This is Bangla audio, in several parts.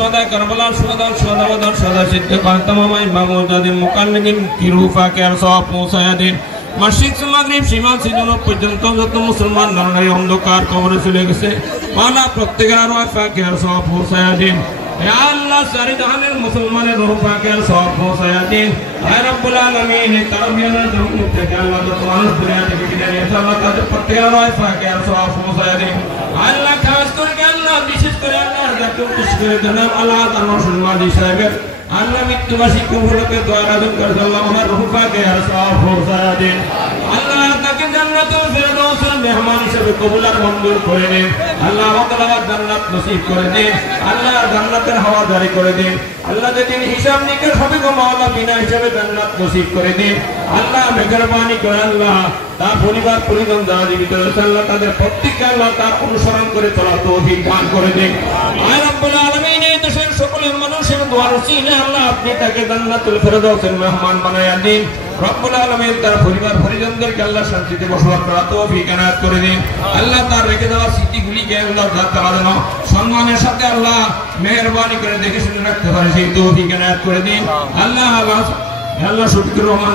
शुहदा करबला शुहदा शुहदा बदर शुहदा सिद्दीक़ तमाम इमाम मुजाहिदीन मुकाल्लिमिन की रूह फाके अरसाफ मुसायदीन मशरिक से मगरिब सीमा से दोनों पर्यंत যত মুসলমান নরনারী অন্ধকার কবরে চলে গেছে মাওলা প্রত্যেকের আরওয়াহ ফাকে আরসাফ মুসায়দীন या अल्लाह सारी जहानेर मुसलमानेर रूह पाके अरसाफ मुसायदीन या रब्बुल आलमीन तरबियाना जरूर থেকে আল্লাহ যত মানুষ দুনিয়া থেকে বিদায় নিয়েছে আল্লাহ তাদের প্রত্যেকের আরওয়াহ ফাকে আরসাফ মুসায়দীন আল্লাহ খাস করে আল্লাহ বিশেষ করে আল্লাহ যাকে বিশেষ করে জনাব আল্লাহ তাআলা সুলমাদি সাহেবের আল্লাহ মৃত্যুবাসী কবুলকে দোয়া আরাধন করে আল্লাহ ওনার রূহ পাকে আরসাফ মুসায়দীন আল্লাহ তাকে জান্নাতুল ফেরদৌসের মেহমান হিসেবে কবুল আর মঞ্জুর করে দিন আল্লাহ আমাদের জান্নাত নসিব করে দিন আল্লাহ জান্নাতের হাওয়া জারি করে দিন আল্লাহ যেদিন হিসাব নিকেশ হবে গো মাওলা বিনা হিসাবে জান্নাত নসিব করে দিন আল্লাহ মেহেরবানি করে আল্লাহ তার পরিবার পরিজন যারা জীবিত রয়েছে আল্লাহ তাদের প্রত্যেককে আল্লাহ তার অনুসরণ করে চলার তৌফিক দান করে দিন আয় রব্বুল আলামিন এই দেশের সকলের মানুষের দোয়ার উসিলায় আল্লাহ আপনি তাকে জান্নাতুল ফেরদৌসের মেহমান বানায়া দিন রব্বুল আলামিন তার পরিবার পরিজনদেরকে আল্লাহ শান্তিতে বসবাস করার তৌফিক এনায়েত করে দিন আল্লাহ তার রেখে দেওয়া স্মৃতিগুলিকে আল্লাহ তাআলা যেন সম্মানের সাথে আল্লাহ মেহেরবানি করে দেখে শুনে রাখতে পারে সেই তৌফিক এনায়েত করে দিন আল্লাহ আল্লাহ শফিকুর রহমান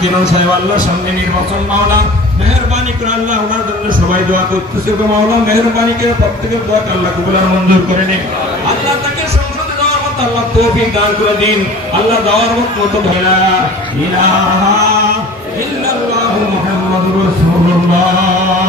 কিরণ সাহেব আল্লাহ সামনে নির্বাচন মাওলা মেহেরবানি করে আল্লাহ ওনার জন্য সবাই দোয়া করতেছে গো মাওলা মেহেরবানি করে প্রত্যেকের দোয়া আল্লাহ কবুল আর মঞ্জুর করে নিন আল্লাহ তাকে সংসদে যাওয়ার মতো আল্লাহ তৌফিক দান করে দিন আল্লাহ যাওয়ার মতো লা ইলাহা ইল্লাল্লাহু মুহাম্মাদুর রাসূলুল্লাহ